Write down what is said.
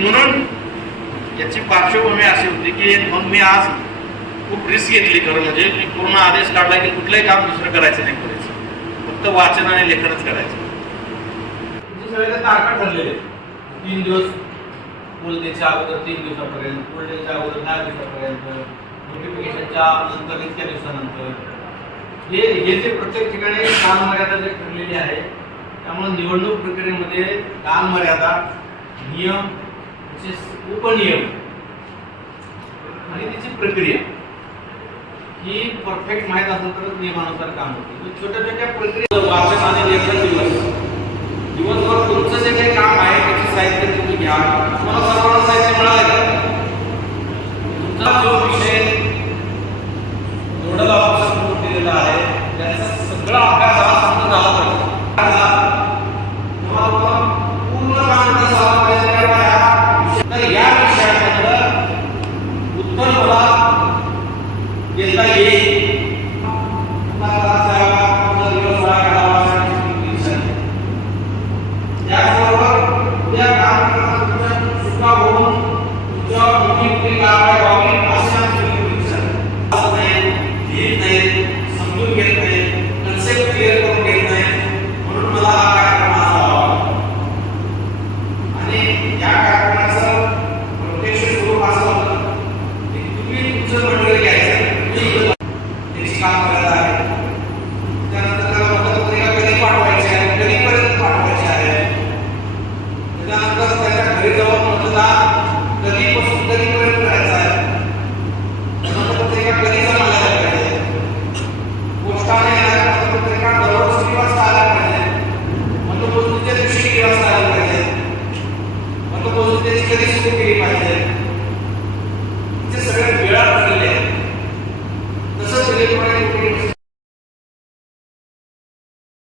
म्हणून याची पार्श्वभूमी अशी होती की मग मी आज खूप रिस्क घेतली खरं म्हणजे. मी पूर्ण आदेश काढला की कुठलंही काम दुसरं करायचं नाही करायचं. फक्त वाचन आणि लेखनच करायचं. तारखा ठरलेले आहेत. तीन दिवस बोलण्याच्या अगोदर तीन दिवसापर्यंत बोलण्याच्या अगोदर दहा दिवसापर्यंत नोटिफिकेशनच्या नंतर इतक्या दिवसानंतर. हे हे जे प्रत्येक ठिकाणी कालमर्यादा जे ठरलेली आहे त्यामुळे निवडणूक प्रक्रियेमध्ये कालमर्यादा नियम त्याचे उपनियम आणि त्याची प्रक्रिया ही परफेक्ट माहीत असेल तरच नियमानुसार काम होते. म्हणजे छोट्या छोट्या प्रक्रिया वाचन आणि लेखन दिवस. दिवसभर तुमचं जे काही काम आहे त्याचे साहित्य तुम्ही घ्या. तुम्हाला सर्वांना साहित्य मिळालं का? तुमचा जो विषय नोडल ऑफिसर म्हणून दिलेला आहे त्याचा सगळा अभ्यास ele vai ver. घरी जाऊन मतदान कधीपासून कधीपर्यंत करायचा आहे मतपत्रिका कधी जमा झाल्या पाहिजे पोस्टाने येणाऱ्या मतपत्रिका दररोज किती वाजता आल्या पाहिजे मतमोजणीच्या दिवशी किती वाजता आल्या पाहिजे मतमोजणीची कधी सुरू केली पाहिजे ते सगळे वेळा ठरलेले आहेत तसंच इलेक्ट्रॉनिक